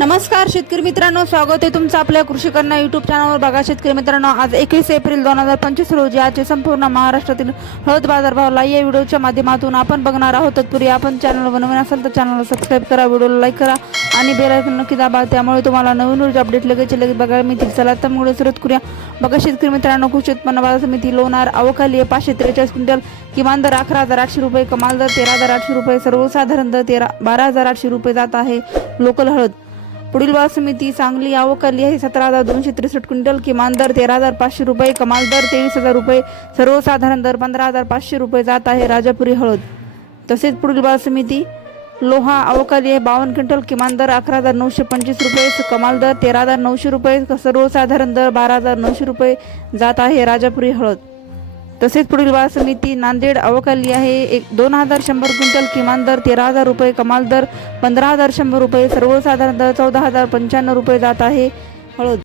नमस्कार शेतकरी मित्रांनो स्वागत आहे तुमचं आपल्या कृषी यूट्यूब युट्यूब चॅनलवर बघा शेतकरी मित्रांनो आज एकवीस एप्रिल दोन हजार पंचवीस रोजी आजचे संपूर्ण महाराष्ट्रातील हळद बाजारभाव या व्हिडिओच्या माध्यमातून आपण बघणार आहोत. तत्पूर्वी आपण चॅनल बनवून असाल तर चॅनलला सबस्क्राईब करा व्हिडिओला लाईक करा आणि बेलायकन नक्की दाबा. त्यामुळे तुम्हाला नवीन ऊर्जा अपडेट लगेच लगेच बघायला मिळतील. चला तर मुळे सुरुवात करूया. बघा शेतकरी मित्रांनो कृषी उत्पन्न बाजार समिती लोणार अवकाली पाचशे त्रेचाळीस क्विंटल किमान दर अकरा हजार आठशे रुपये कमाल दर तेरा हजार आठशे रुपये सर्वसाधारण दर तेरा बारा हजार आठशे रुपये जात आहे लोकल हळद. पुढील बाजार समिती सांगली आवकाली आहे. सतरा हजार दोनशे त्रेसष्ट क्विंटल किमान दर तेरा हजार पाचशे रुपये. कमाल दर तेवीस हजार रुपये. सर्वसाधारण दर पंधरा हजार पाचशे रुपये जात आहे राजापुरी हळद. तसेच पुढील बाजार समिती लोहा अवकाली आहे. बावन्न क्विंटल किमान दर अकरा हजार नऊशे पंचवीस रुपये. कमाल दर तेरा हजार नऊशे रुपये. सर्वसाधारण दर बारा हजार नऊशे रुपये जात आहे राजापुरी हळद. तसेच पुढील बाजार समिती नांदेड अवकाली आहे. एक दोन हजार शंभर क्विंटल किमान दर तेरा हजार रुपये. कमाल दर पंधरा हजार शंभर रुपये सर्वसाधारण चौदा हजार पंच्याण्णव रुपये जात आहे. हळद